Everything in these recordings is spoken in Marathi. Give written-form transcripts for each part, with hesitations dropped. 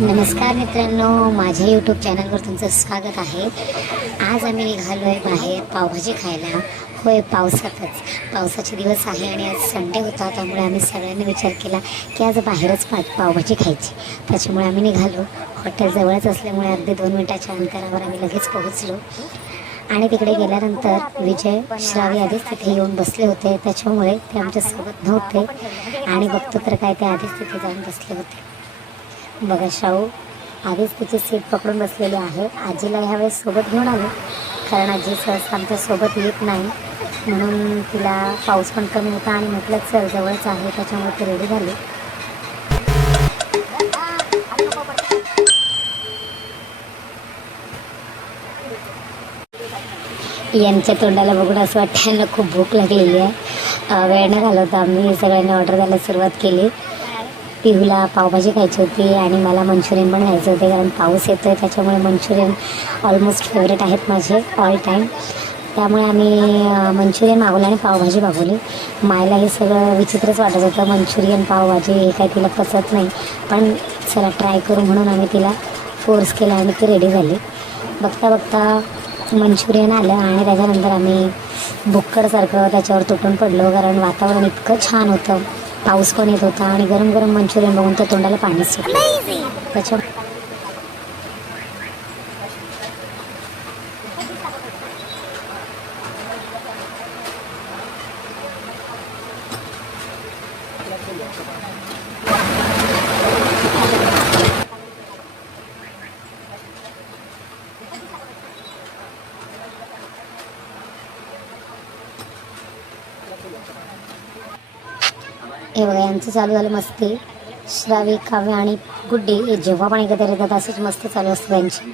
नमस्कार मित्रांनो, माझ्या यूट्यूब चॅनलवर तुमचं स्वागत आहे। आज आम्ही निघालो आहे बाहेर पावभाजी खायला। होय, पावसाचे दिवस आहे आणि आज संडे होता, त्यामुळे आम्ही सगळ्यांनी विचार केला की आज बाहेरच पावभाजी खायची। त्याच्यामुळे आम्ही निघालो। हॉटेल जवळच असल्यामुळे अगदी 2 मिनिटाच्या अंतरावर आम्ही लगेच पोहोचलो। आणि तिकडे गेल्यानंतर विजय श्रावी आधीच तिथे येऊन बसले होते, त्याच्यामुळे ते आमच्यासोबत नव्हते। आणि बघतो तर काय, ते आधीच तिथे जाऊन बसले होते। बघा, शाहू आधीच तिची सीट पकडून बसलेली आहे। आजीला ह्यावेळेस सोबत घेऊन आलो, कारण आजी सहसा आमच्या सोबत येत नाही, म्हणून तिला पाऊस पण कमी होता आणि म्हटलं चल जवळच आहे, त्याच्यामुळे ती रेडी झाली। यांच्या तोंडाला बघून असं वाटतं यांना खूप भूक लागलेली आहे। वेळ न घालवता आम्ही सगळ्यांनी ऑर्डर द्यायला सुरुवात केली। पिहूला पावभाजी खायची होती आणि मला मंचुरियन पण खायचे होते, कारण पाऊस येतो आहे, त्याच्यामुळे मंचुरियन ऑलमोस्ट फेवरेट आहेत माझे ऑल टाईम। त्यामुळे आम्ही मंचुरियन मागवलं आणि पावभाजी मागवली। मायला हे सगळं विचित्रच वाटत होतं, मंचुरियन पावभाजी हे काय तिला पसंत नाही, पण चला ट्राय करू म्हणून आम्ही तिला फोर्स केला आणि ती रेडी झाली। बघता बघता मंचुरियन आलं आणि त्याच्यानंतर आम्ही भुक्कडसारखं त्याच्यावर तुटून पडलो, कारण वातावरण इतकं छान होतं, पाऊस पण येत होता आणि गरम गरम मंचुरियन बघून तर तोंडाला पाणी सुटलं। त्याच्या हे बघा, यांचं चालू झालं मस्ती। श्रावी, काव्य आणि गुड्डी हे जेव्हा पण एकत्र येतात असंच मस्त चालू असतं त्यांची।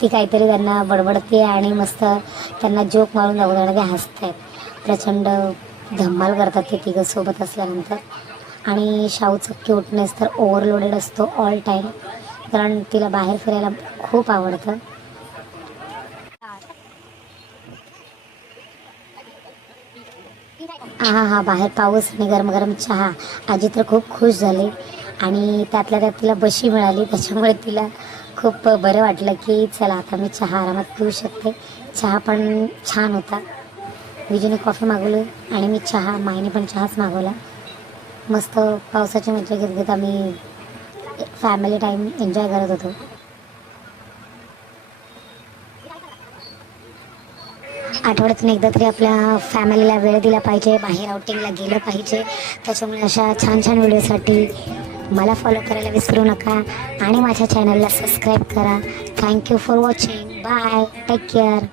ती काहीतरी त्यांना बडबडते आणि मस्त त्यांना जोक मारून दाखवताना ते हसत आहेत। प्रचंड धम्माल करतात ते तिघं सोबत असल्यानंतर। आणि शाहूचं क्यूटनेस तर ओव्हरलोडेड असतो ऑल टाईम, कारण तिला बाहेर फिरायला खूप आवडतं। हा बाहेर पाऊस आणि गरम गरम चहा। आजी तर खूप खुश झाली आणि त्यातल्या त्यात तिला बशी मिळाली, त्याच्यामुळे तिला खूप बरं वाटलं की चला आता मी चहा आरामात पिऊ शकते। चहा पण छान होता। विजूने कॉफी मागवली आणि मी चहा, माईने पण चहाच मागवला। मस्त पावसाची मजा घेत घेत आम्ही फॅमिली टाईम एन्जॉय करत होतो। आठवड्यातून एकदा तरी आपल्या फॅमिलीला वेळ दिला पाहिजे, बाहेर आउटिंगला गेलं पाहिजे। त्याच्यामुळे अशा छान छान व्हिडिओसाठी मला फॉलो करायला विसरू नका आणि माझ्या चॅनलला सबस्क्राईब करा। Thank you for watching, bye, take care.